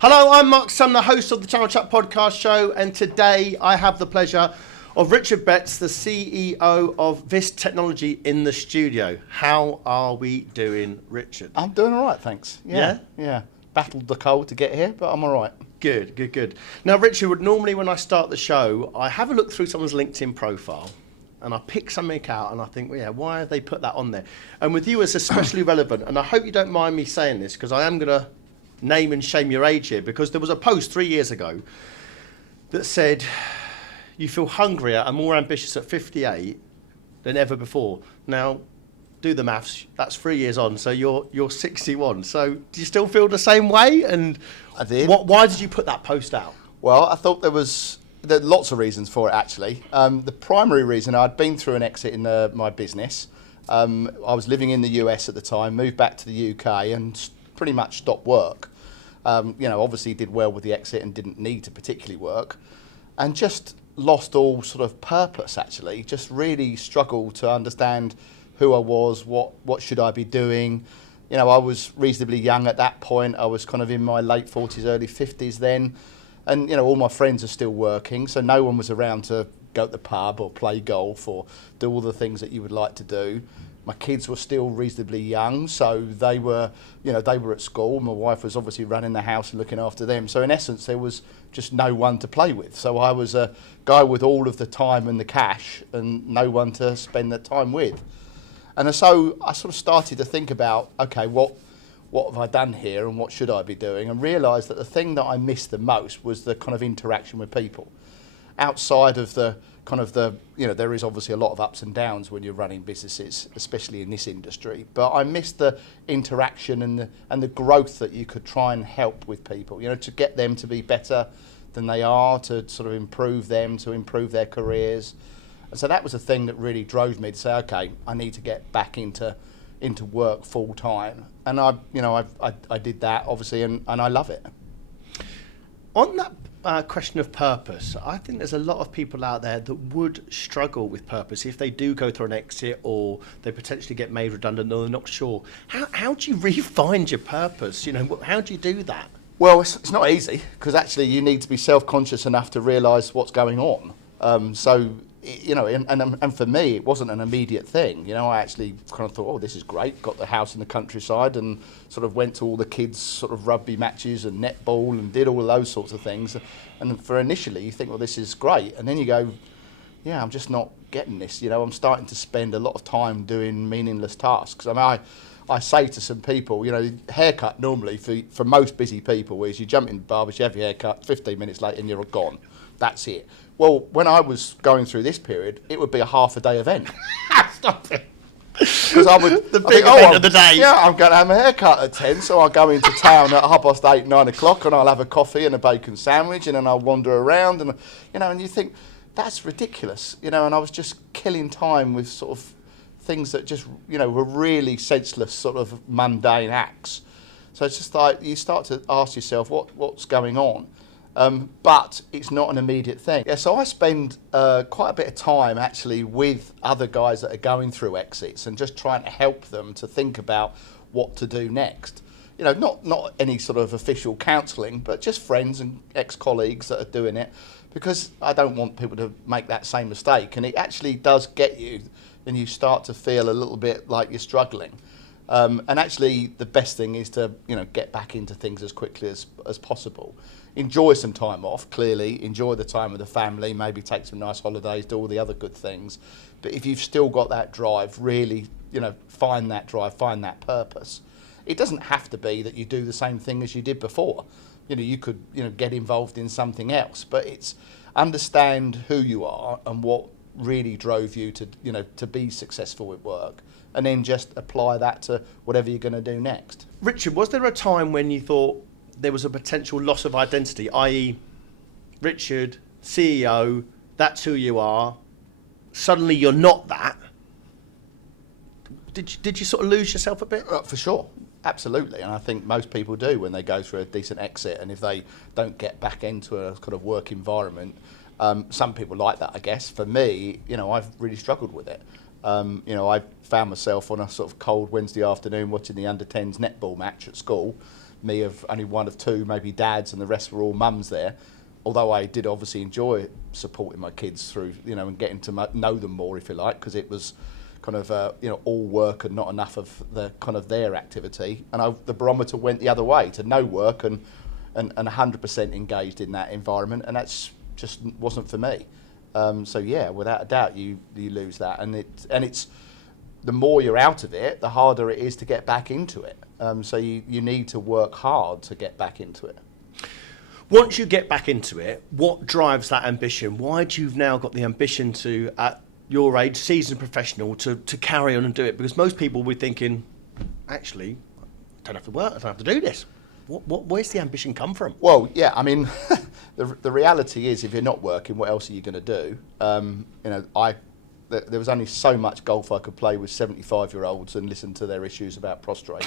Hello, I'm Marc, Sumner, host of the Channel Chat podcast show, and today I have the pleasure of Richard Betts, the CEO of Vizst Technology, in the studio. How are we doing, Richard? I'm doing all right, thanks. Yeah. Battled the cold to get here, but I'm all right. Good. Now, Richard, normally when I start the show, I have a look through someone's LinkedIn profile and I pick something out and I think, well, yeah, why have they put that on there? And with you, it's especially relevant. And I hope you don't mind me saying this, because I am going to name and shame your age here, because there was a post 3 years ago that said you feel hungrier and more ambitious at 58 than ever before. Now, do the maths, that's 3 years on, so you're 61. So do you still feel the same way? And I did. Why did you put that post out? Well, I thought there are lots of reasons for it, actually. The primary reason, I'd been through an exit in my business. I was living in the US at the time, moved back to the UK and pretty much stopped work. Obviously did well with the exit and didn't need to particularly work, and just lost all sort of purpose, actually. Just really struggled to understand who I was, what should I be doing. I was reasonably young at that point. I was kind of in my late 40s, early 50s then. And, all my friends are still working, so no one was around to go to the pub or play golf or do all the things that you would like to do. My kids were still reasonably young, so they were at school. My wife was obviously running the house and looking after them. So in essence, there was just no one to play with. So I was a guy with all of the time and the cash and no one to spend that time with. And so I sort of started to think about, okay, what have I done here and what should I be doing? And realised that the thing that I missed the most was the kind of interaction with people. Outside of there is obviously a lot of ups and downs when you're running businesses, especially in this industry. But I missed the interaction and the growth that you could try and help with people, to get them to be better than they are, to sort of improve them, to improve their careers. And so that was a thing that really drove me to say, okay, I need to get back into work full time. And I did that, obviously, and I love it. On that question of purpose, I think there's a lot of people out there that would struggle with purpose if they do go through an exit or they potentially get made redundant or they're not sure. How do you re-find your purpose? How do you do that? Well, it's not easy, because actually you need to be self-conscious enough to realise what's going on. And for me, it wasn't an immediate thing. I actually kind of thought, oh, this is great. Got the house in the countryside and sort of went to all the kids' sort of rugby matches and netball and did all of those sorts of things. And for initially, you think, well, this is great. And then you go, yeah, I'm just not getting this. I'm starting to spend a lot of time doing meaningless tasks. I say to some people, haircut normally for most busy people is you jump in the barber, you have your haircut, 15 minutes later and you're gone. That's it. Well, when I was going through this period, it would be a half-a-day event. Stop it. Because I would the big event of the day. Yeah, I'm going to have my haircut at 10, so I'll go into town at 8:30, 9 o'clock, and I'll have a coffee and a bacon sandwich, and then I'll wander around, and you think that's ridiculous, and I was just killing time with sort of things that just were really senseless, sort of mundane acts. So it's just like you start to ask yourself what's going on. But it's not an immediate thing. Yeah, so I spend quite a bit of time actually with other guys that are going through exits and just trying to help them to think about what to do next. Not any sort of official counselling, but just friends and ex-colleagues that are doing it, because I don't want people to make that same mistake. And it actually does get you, and you start to feel a little bit like you're struggling. And actually, the best thing is to get back into things as quickly as possible. Enjoy some time off, clearly. Enjoy the time with the family, maybe take some nice holidays, do all the other good things. But if you've still got that drive, really, find that drive, find that purpose. It doesn't have to be that you do the same thing as you did before. You could, get involved in something else. But it's understand who you are and what really drove you to be successful at work, and then just apply that to whatever you're going to do next. Richard, was there a time when you thought there was a potential loss of identity, i.e. Richard, CEO, that's who you are, suddenly you're not that? Did you sort of lose yourself a bit? For sure, absolutely. And I think most people do when they go through a decent exit, and if they don't get back into a kind of work environment, some people like that, I guess. For me, I've really struggled with it. I found myself on a sort of cold Wednesday afternoon watching the under-10s netball match at school, me of only one of two, maybe dads, and the rest were all mums there. Although I did obviously enjoy supporting my kids through, and getting to know them more, if you like, because it was kind of, all work and not enough of the kind of their activity. And the barometer went the other way to no work and 100% engaged in that environment, and that's just wasn't for me. So yeah, without a doubt, you lose that, and it's the more you're out of it, the harder it is to get back into it. So you need to work hard to get back into it. Once you get back into it, what drives that ambition? Why do you've now got the ambition to, at your age, seasoned professional, to carry on and do it? Because most people will be thinking, actually, I don't have to work, I don't have to do this. Where's the ambition come from? Well, yeah, I mean, the reality is, if you're not working, what else are you going to do? There was only so much golf I could play with 75-year-olds and listen to their issues about prostrate.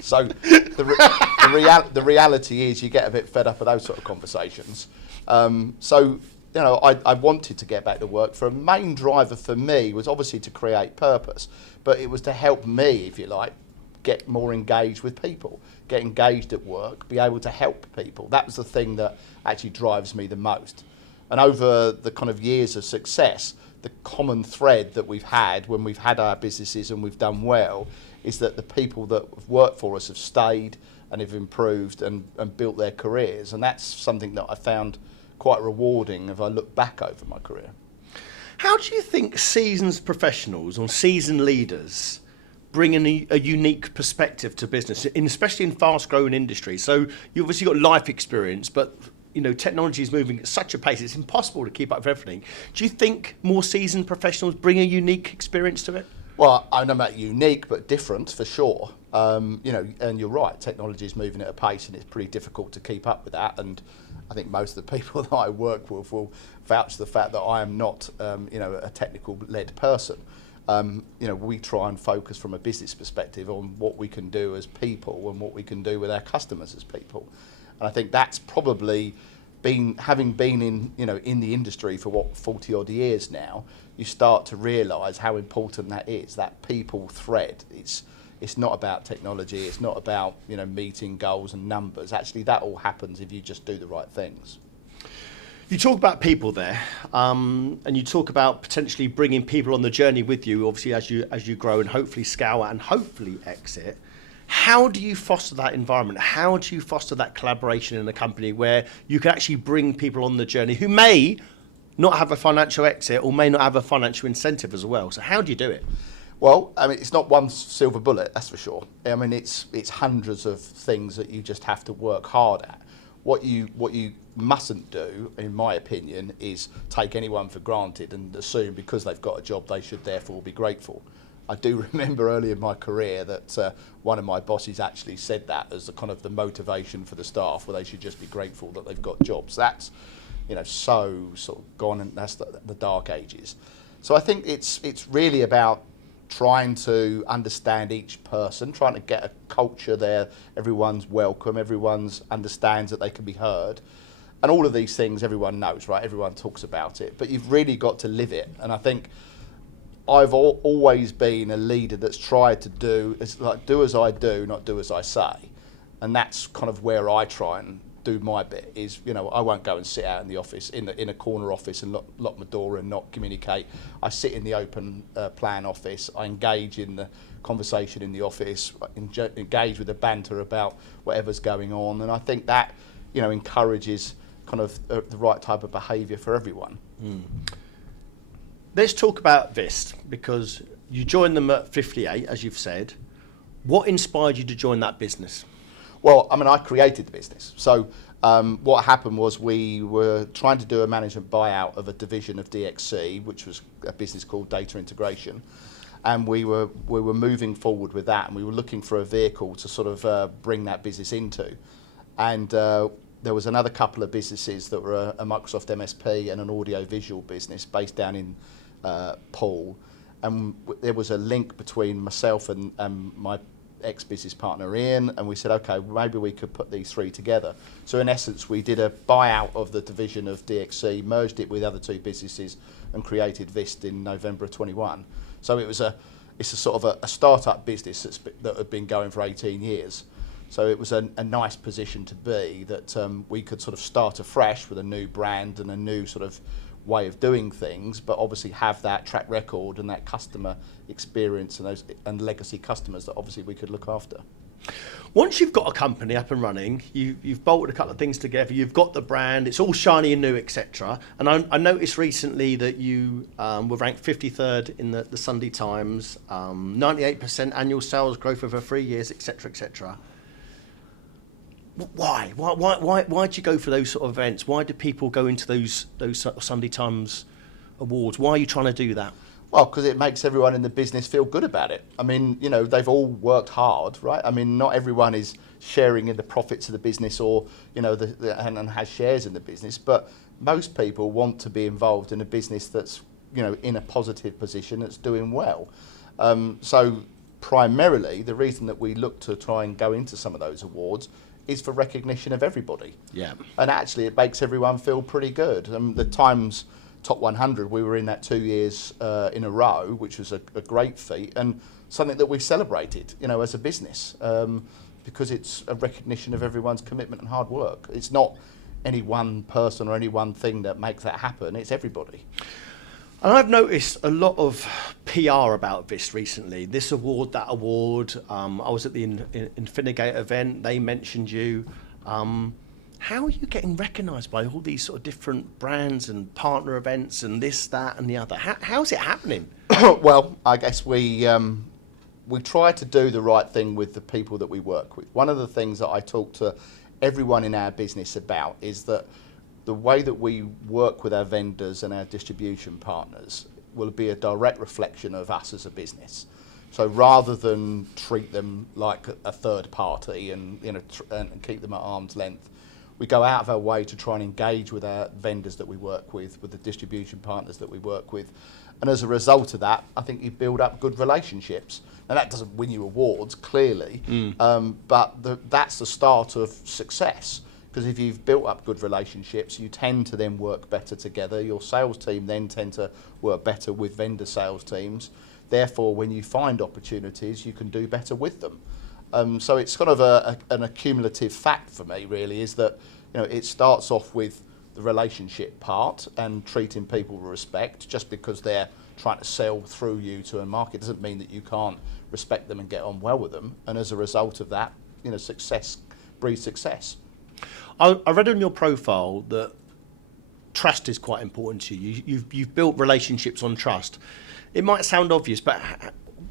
So the reality is, you get a bit fed up of those sort of conversations. I wanted to get back to work. For a main driver for me was obviously to create purpose, but it was to help me, if you like, get more engaged with people, get engaged at work, be able to help people. That was the thing that actually drives me the most. And over the kind of years of success, the common thread that we've had when we've had our businesses and we've done well is that the people that have worked for us have stayed and have improved and built their careers. And that's something that I found quite rewarding if I look back over my career. How do you think seasoned professionals or seasoned leaders bring a unique perspective to business, especially in fast-growing industries? So you've obviously got life experience, but technology is moving at such a pace, it's impossible to keep up with everything. Do you think more seasoned professionals bring a unique experience to it? Well, I don't know about unique, but different for sure. And you're right, technology is moving at a pace and it's pretty difficult to keep up with that. And I think most of the people that I work with will vouch the fact that I am not, a technical-led person. We try and focus from a business perspective on what we can do as people and what we can do with our customers as people. And I think that's probably having been in the industry for 40 odd years now, you start to realise how important that is, that people thread. It's not about technology, it's not about meeting goals and numbers. Actually, that all happens if you just do the right things. You talk about people there, and you talk about potentially bringing people on the journey with you, obviously as you grow and hopefully scale and hopefully exit. How do you foster that environment? How do you foster that collaboration in a company where you can actually bring people on the journey who may not have a financial exit or may not have a financial incentive as well? So how do you do it? Well, I mean, it's not one silver bullet, that's for sure. I mean, it's hundreds of things that you just have to work hard at. What you mustn't do, in my opinion, is take anyone for granted and assume because they've got a job they should therefore be grateful. I do remember early in my career that one of my bosses actually said that as the kind of the motivation for the staff, where they should just be grateful that they've got jobs. That's so sort of gone, and that's the dark ages. So I think it's really about trying to understand each person, trying to get a culture there. Everyone's welcome, everyone's understands that they can be heard. And all of these things everyone knows, right? Everyone talks about it, but you've really got to live it. And I think I've always been a leader that's tried to do as I do, not do as I say. And that's kind of where I try and do my bit is, I won't go and sit out in the office, in a corner office and lock my door and not communicate. I sit in the open plan office. I engage in the conversation in the office, engage with the banter about whatever's going on. And I think that, encourages kind of the right type of behaviour for everyone. Let's talk about Vizst, because you joined them at 58, as you've said. What inspired you to join that business? Well, I mean, I created the business. So what happened was we were trying to do a management buyout of a division of DXC, which was a business called Data Integration. And we were moving forward with that, and we were looking for a vehicle to sort of bring that business into. And there was another couple of businesses that were a Microsoft MSP and an audio-visual business based down in Poole. And there was a link between myself and my ex-business partner Ian, and we said, okay, maybe we could put these three together. So in essence, we did a buyout of the division of DXC, merged it with other two businesses, and created Vizst in November of 21. So it's a sort of a startup business that had been going for 18 years. So it was a nice position to be, that we could sort of start afresh with a new brand and a new sort of way of doing things, but obviously have that track record and that customer experience and legacy customers that obviously we could look after. Once you've got a company up and running, you've bolted a couple of things together, you've got the brand, it's all shiny and new, etc. And I noticed recently that you were ranked 53rd in the Sunday Times, 98% annual sales growth over 3 years, etc., etc. Why? Why'd you go for those sort of events? Why do people go into those sort of Sunday Times awards? Why are you trying to do that? Well, because it makes everyone in the business feel good about it. I mean, they've all worked hard, right? I mean, not everyone is sharing in the profits of the business or, and has shares in the business, but most people want to be involved in a business that's, in a positive position, that's doing well. So primarily, the reason that we look to try and go into some of those awards is for recognition of everybody. Yeah. And actually, it makes everyone feel pretty good. The Times Top 100, we were in that 2 years in a row, which was a great feat and something that we celebrated, as a business, because it's a recognition of everyone's commitment and hard work. It's not any one person or any one thing that makes that happen. It's everybody. And I've noticed a lot of PR about Vizst recently. This award, that award. I was at the Infinigate event. They mentioned you. How are you getting recognised by all these sort of different brands and partner events and this, that, and the other? How's it happening? Well, I guess we try to do the right thing with the people that we work with. One of the things that I talk to everyone in our business about is that the way that we work with our vendors and our distribution partners will be a direct reflection of us as a business. So rather than treat them like a third party and and keep them at arm's length, we go out of our way to try and engage with our vendors that we work with the distribution partners that we work with. And as a result of that, I think you build up good relationships. Now, that doesn't win you awards, clearly, but that's the start of success. Because if you've built up good relationships, you tend to then work better together. Your sales team then tend to work better with vendor sales teams. Therefore, when you find opportunities, you can do better with them. So it's kind of an accumulative fact for me, really, is that it starts off with the relationship part and treating people with respect. Just because they're trying to sell through you to a market doesn't mean that you can't respect them and get on well with them. And as a result of that, success breeds success. I read on your profile that trust is quite important to you. You've built relationships on trust. It might sound obvious, but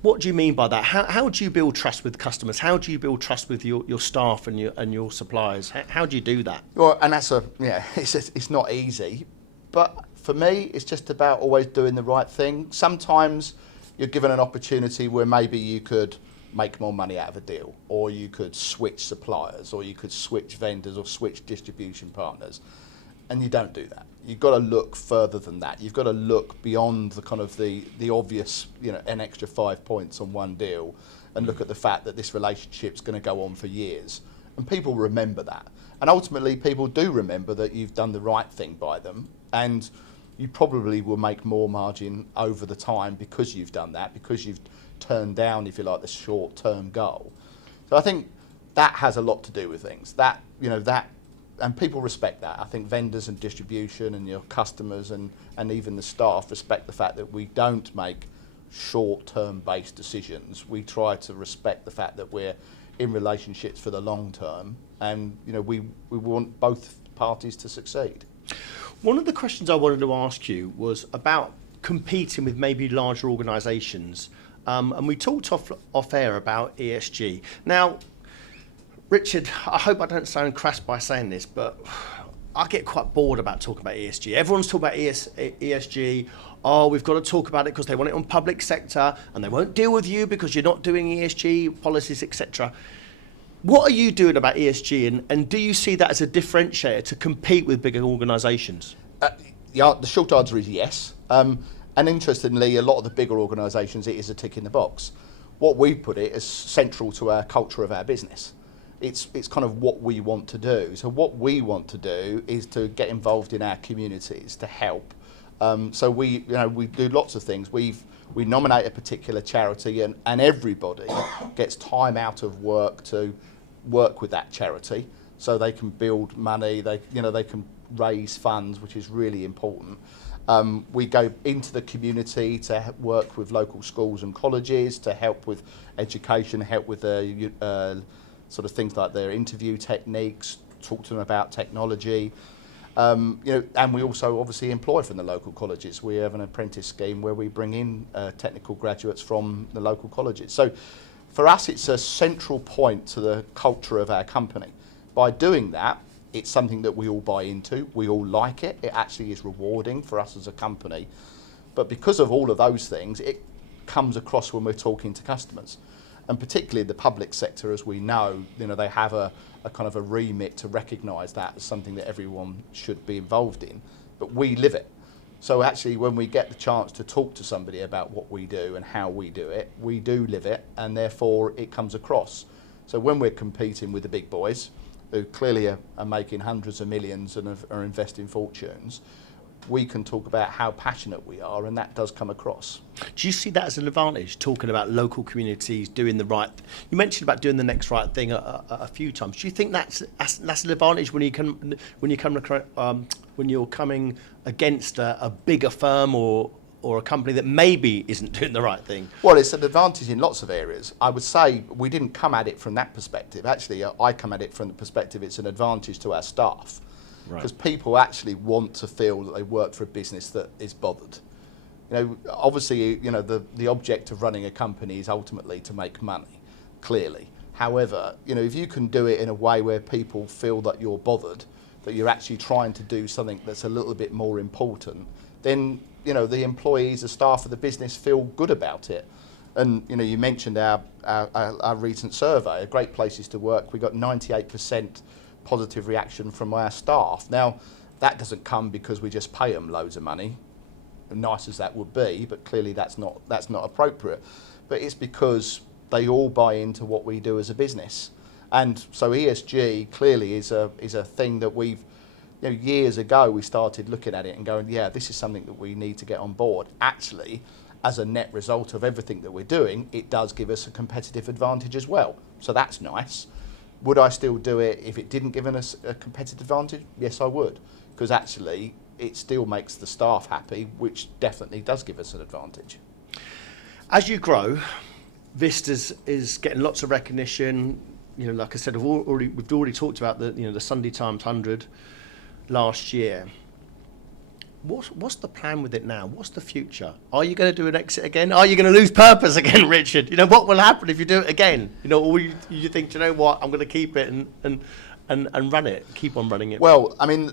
what do you mean by that? How do you build trust with customers? How do you build trust with your staff and your suppliers? How do you do that? Well, and it's not easy, but for me, it's just about always doing the right thing. Sometimes you're given an opportunity where maybe you could make more money out of a deal, or you could switch suppliers, or you could switch vendors, or switch distribution partners, and you don't do that. You've got to look further than that. You've got to look beyond the kind of the obvious, an extra 5 points on one deal, and look at the fact that this relationship's going to go on for years, and people remember that. And ultimately, people do remember that you've done the right thing by them, and you probably will make more margin over the time because you've done that, because you've turned down, if you like, the short-term goal. So I think that has a lot to do with things. And people respect that. I think vendors and distribution and your customers and even the staff respect the fact that we don't make short-term based decisions. We try to respect the fact that we're in relationships for the long term, and we want both parties to succeed. One of the questions I wanted to ask you was about competing with maybe larger organisations. And we talked off air about ESG. Now, Richard, I hope I don't sound crass by saying this, but I get quite bored about talking about ESG. Everyone's talking about ESG. Oh, we've got to talk about it because they want it on public sector, and they won't deal with you because you're not doing ESG policies, etc. What are you doing about ESG, and do you see that as a differentiator to compete with bigger organisations? The short answer is yes. And interestingly, a lot of the bigger organisations, it is a tick in the box. What we put it is central to our culture of our business. It's kind of what we want to do. So what we want to do is to get involved in our communities to help. So we do lots of things. We nominate a particular charity, and everybody gets time out of work to work with that charity so they can build money, they can raise funds, which is really important. We go into the community to work with local schools and colleges to help with education, help with sort of things like their interview techniques, talk to them about technology. And we also obviously employ from the local colleges. We have an apprentice scheme where we bring in technical graduates from the local colleges. So for us, it's a central point to the culture of our company. By doing that, it's something that we all buy into. We all like it. It actually is rewarding for us as a company. But because of all of those things, it comes across when we're talking to customers. And particularly the public sector, as we know, they have a kind of a remit to recognise that as something that everyone should be involved in. But we live it. So actually, when we get the chance to talk to somebody about what we do and how we do it, we do live it, and therefore it comes across. So when we're competing with the big boys, who clearly are making hundreds of millions and are investing fortunes, we can talk about how passionate we are, and that does come across. Do you see that as an advantage, talking about local communities doing the right? You mentioned about doing the next right thing a few times. Do you think that's an advantage when you're coming against a bigger firm or a company that maybe isn't doing the right thing? Well, it's an advantage in lots of areas. I would say we didn't come at it from that perspective. Actually, I come at it from the perspective it's an advantage to our staff. Because people actually want to feel that they work for a business that is bothered. Obviously, the object of running a company is ultimately to make money, clearly. However, if you can do it in a way where people feel that you're bothered, that you're actually trying to do something that's a little bit more important, then, the employees, the staff of the business feel good about it. And, you mentioned our recent survey, Great Places to Work. We got 98% positive reaction from our staff. Now, that doesn't come because we just pay them loads of money, nice as that would be, but clearly that's not appropriate. But it's because they all buy into what we do as a business. And so ESG clearly is a thing that we've, years ago we started looking at it and going, yeah, this is something that we need to get on board. Actually, as a net result of everything that we're doing, it does give us a competitive advantage as well. So that's nice. Would I still do it if it didn't give us a competitive advantage? Yes, I would, because actually it still makes the staff happy, which definitely does give us an advantage. As you grow, Vizst is getting lots of recognition. Like I said, we've already talked about the Sunday Times 100 last year. What's the plan with it now? What's the future? Are you going to do an exit again? Are you going to lose purpose again, Richard? What will happen if you do it again? Or you think, you know what, I'm going to keep it and run it, keep on running it? Well, I mean,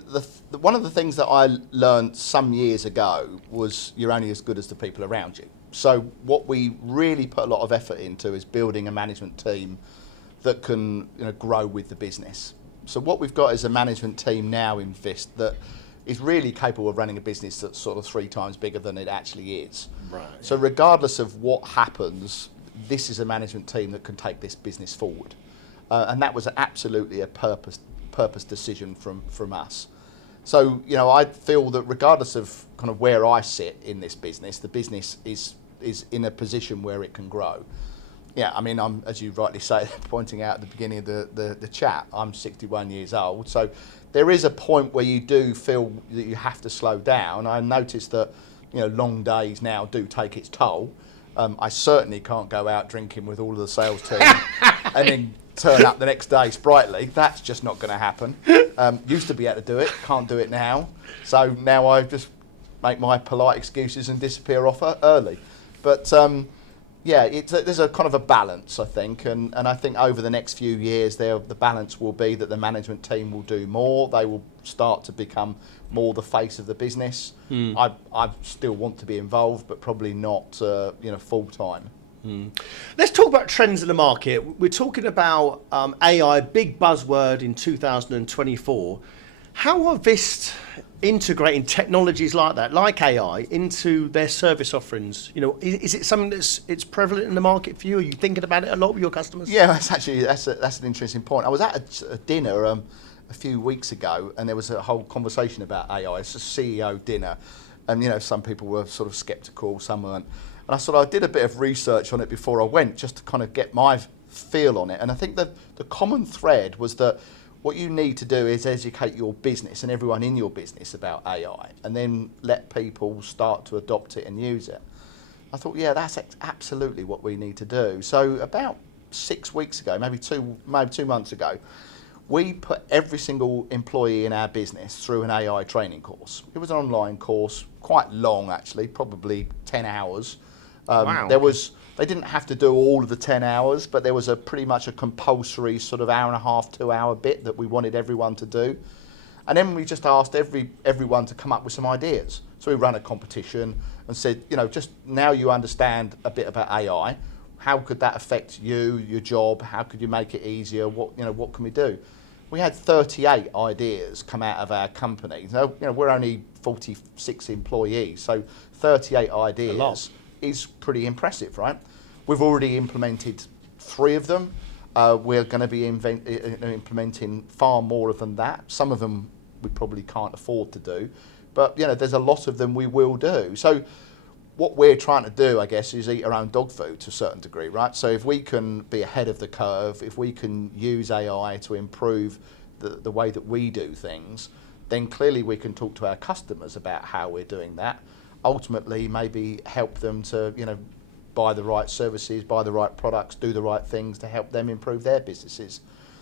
one of the things that I learned some years ago was you're only as good as the people around you. So what we really put a lot of effort into is building a management team that can grow with the business. So what we've got is a management team now in Vizst that is really capable of running a business that's sort of 3 times bigger than it actually is. Right. So regardless of what happens, this is a management team that can take this business forward. And that was absolutely a purpose decision from us. So, I feel that regardless of kind of where I sit in this business, the business is in a position where it can grow. Yeah, I mean, I'm, as you rightly say, pointing out at the beginning of the chat, I'm 61 years old. So there is a point where you do feel that you have to slow down. I noticed that, long days now do take its toll. I certainly can't go out drinking with all of the sales team and then turn up the next day sprightly. That's just not going to happen. Used to be able to do it, can't do it now. So now I just make my polite excuses and disappear off early. But yeah, there's a kind of a balance, I think, and I think over the next few years, the balance will be that the management team will do more. They will start to become more the face of the business. I still want to be involved, but probably not, full time. Let's talk about trends in the market. We're talking about AI, big buzzword in 2024. How are Vizst integrating technologies like that, like AI, into their service offerings? Is it something it's prevalent in the market for you? Are you thinking about it a lot with your customers? Yeah, that's an interesting point. I was at a dinner a few weeks ago, and there was a whole conversation about AI. It's a CEO dinner, and some people were sort of sceptical, some weren't. And I did a bit of research on it before I went, just to kind of get my feel on it. And I think the common thread was that what you need to do is educate your business and everyone in your business about AI, and then let people start to adopt it and use it. I thought, yeah, that's absolutely what we need to do. So about 6 weeks ago, maybe two months ago, we put every single employee in our business through an AI training course. It was an online course, quite long actually, probably 10 hours. Wow. They didn't have to do all of the 10 hours, but there was pretty much a compulsory sort of hour and a half, 2 hour bit that we wanted everyone to do. And then we just asked everyone to come up with some ideas. So we ran a competition and said, just now you understand a bit about AI, how could that affect you, your job? How could you make it easier? What can we do? We had 38 ideas come out of our company. So, we're only 46 employees, so 38 ideas is pretty impressive, right? We've already implemented 3 of them. We're going to be implementing far more than that. Some of them we probably can't afford to do, but there's a lot of them we will do. So what we're trying to do, I guess, is eat our own dog food to a certain degree, right? So if we can be ahead of the curve, if we can use AI to improve the way that we do things, then clearly we can talk to our customers about how we're doing that. Ultimately, maybe help them to, buy the right services, buy the right products, do the right things to help them improve their businesses.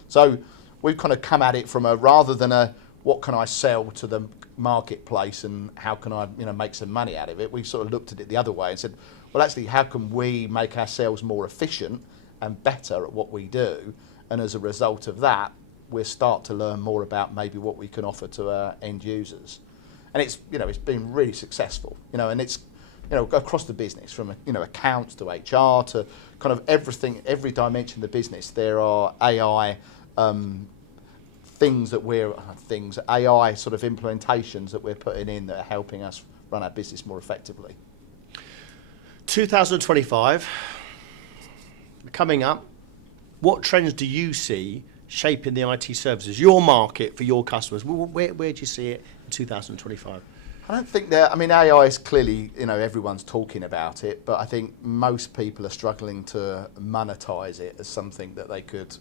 So we've kind of come at it from rather than what can I sell to the marketplace and how can I make some money out of it, we sort of looked at it the other way and said, well, actually, how can we make ourselves more efficient and better at what we do? And as a result of that, we'll start to learn more about maybe what we can offer to our end users. And it's been really successful, and it's across the business, from accounts to HR to kind of everything, every dimension of the business. There are AI AI sort of implementations that we're putting in that are helping us run our business more effectively. 2025 coming up. What trends do you see shaping the IT services, your market for your customers? Where do you see it in 2025? I don't think AI is clearly, everyone's talking about it, but I think most people are struggling to monetize it as something that they could,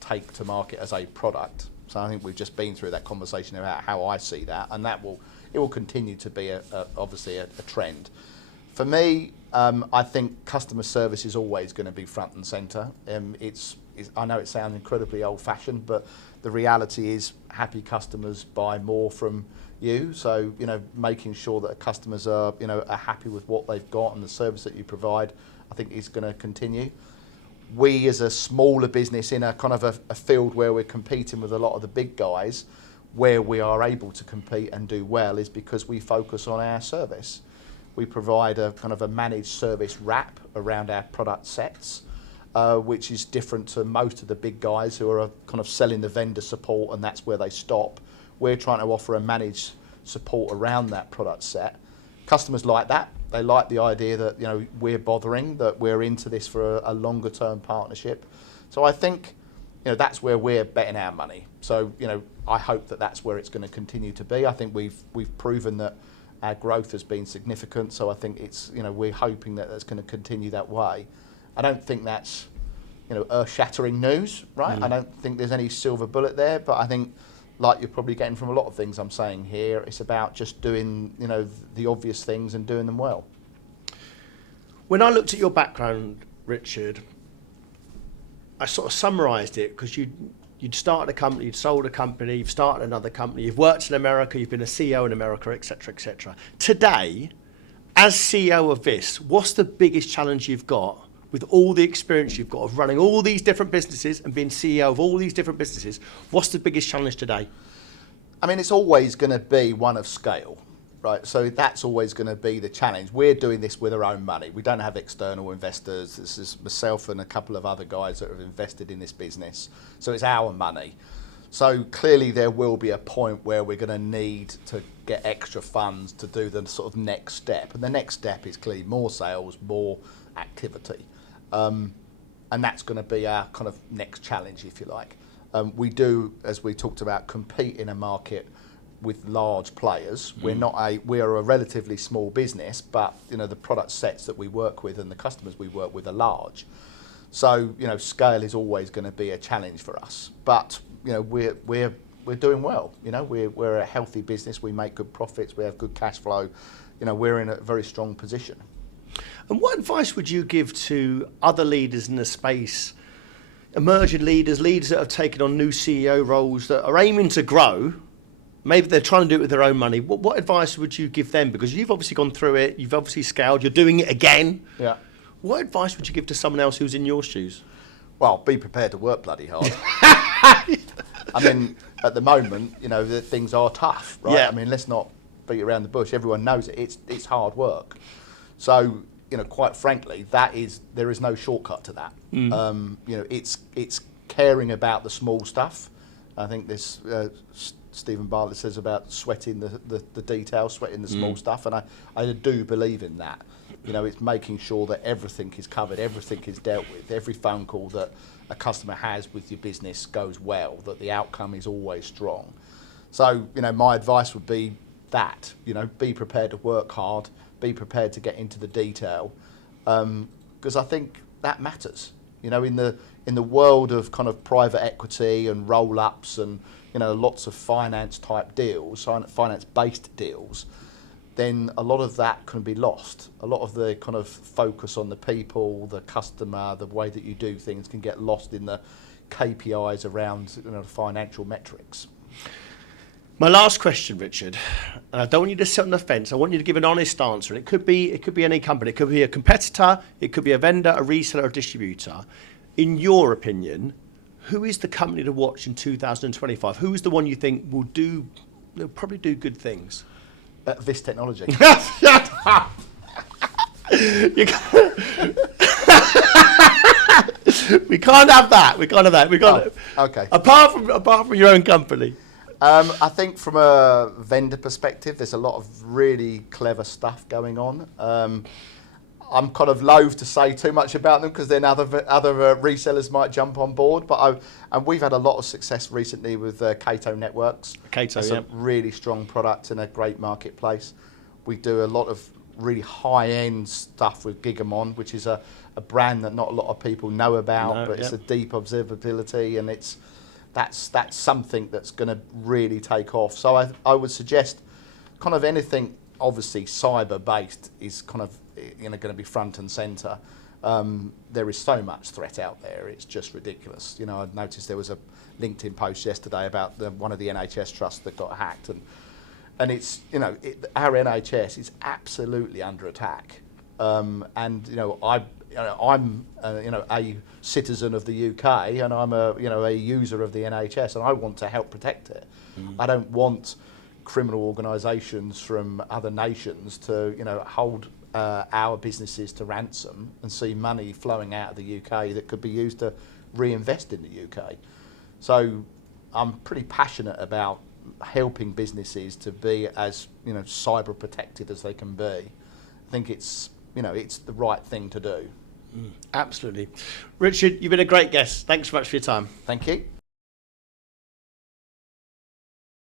take to market as a product. So I think we've just been through that conversation about how I see that, and it will continue to be obviously a trend. For me, I think customer service is always going to be front and center. I know it sounds incredibly old-fashioned, but the reality is happy customers buy more from you. So, making sure that customers are happy with what they've got and the service that you provide, I think is going to continue. We, as a smaller business in a kind of a field where we're competing with a lot of the big guys, where we are able to compete and do well is because we focus on our service. We provide a kind of a managed service wrap around our product sets, which is different to most of the big guys who are kind of selling the vendor support and that's where they stop. We're trying to offer a managed support around that product set. Customers like that. They like the idea that we're bothering, that we're into this for a longer term partnership. So I think that's where we're betting our money. So I hope that that's where it's going to continue to be. I think we've proven that our growth has been significant. So I think it's we're hoping that that's going to continue that way. I don't think that's earth-shattering news, right? I don't think there's any silver bullet there, but I think, like you're probably getting from a lot of things I'm saying here, it's about just doing the obvious things and doing them well. When I looked at your background, Richard, I sort of summarised it because you'd started a company, you'd sold a company, you've started another company, you've worked in America, you've been a CEO in America, etc., etc. Today, as CEO of Vizst, what's the biggest challenge you've got with all the experience you've got of running all these different businesses and being CEO of all these different businesses? What's the biggest challenge today? I mean, it's always going to be one of scale, right? So that's always going to be the challenge. We're doing this with our own money. We don't have external investors. This is myself and a couple of other guys that have invested in this business. So it's our money. So clearly there will be a point where we're going to need to get extra funds to do the sort of next step. And the next step is clearly more sales, more activity. And that's going to be our kind of next challenge, if you like. We do, as we talked about, compete in a market with large players. We are a relatively small business, but the product sets that we work with and the customers we work with are large. So, you know, scale is always going to be a challenge for us. But, you know, we're doing well. You know, we're a healthy business. We make good profits. We have good cash flow. You know, we're in a very strong position. And what advice would you give to other leaders in the space, emerging leaders, leaders that have taken on new CEO roles that are aiming to grow? Maybe they're trying to do it with their own money. What advice would you give them? Because you've obviously gone through it. You've obviously scaled. You're doing it again. Yeah. What advice would you give to someone else who's in your shoes? Well, be prepared to work bloody hard. I mean, at the moment, you know, things are tough, right? Yeah. I mean, let's not beat around the bush. Everyone knows it. It's hard work. So, you know, quite frankly, there is no shortcut to that. You know, it's caring about the small stuff. I think this Stephen Bartlett says about sweating the details, sweating the small stuff, and I do believe in that. You know, it's making sure that everything is covered, everything is dealt with, every phone call that a customer has with your business goes well, that the outcome is always strong. So, you know, my advice would be that, you know, be prepared to work hard, be prepared to get into the detail, because I think that matters. You know, in the world of kind of private equity and roll-ups and, you know, lots of finance type deals, finance-based deals, then a lot of that can be lost. A lot of the kind of focus on the people, the customer, the way that you do things can get lost in the KPIs around, you know, financial metrics. My last question, Richard, and I don't want you to sit on the fence. I want you to give an honest answer. And it could be any company. It could be a competitor. It could be a vendor, a reseller, a distributor. In your opinion, who is the company to watch in 2025? Who is the one you think will probably do good things? Vizst Technology. We can't have that. We can't have that. Okay. Apart from your own company. I think from a vendor perspective, there's a lot of really clever stuff going on. I'm kind of loath to say too much about them because then other resellers might jump on board. And we've had a lot of success recently with Cato Networks. Cato, it's a really strong product in a great marketplace. We do a lot of really high-end stuff with Gigamon, which is a brand that not a lot of people know about, but it's a deep observability, and that's something that's going to really take off. So I would suggest kind of anything, obviously cyber-based, is kind of, you know, going to be front and centre. There is so much threat out there; it's just ridiculous. You know, I noticed there was a LinkedIn post yesterday about one of the NHS trusts that got hacked, and it's, you know, our NHS is absolutely under attack. And you know, I'm a citizen of the UK, and I'm a user of the NHS, and I want to help protect it. I don't want criminal organisations from other nations to, you know, hold our businesses to ransom and see money flowing out of the UK that could be used to reinvest in the UK. So I'm pretty passionate about helping businesses to be as, you know, cyber protected as they can be. I think it's, you know, it's the right thing to do. Absolutely. Richard, you've been a great guest. Thanks so much for your time. Thank you.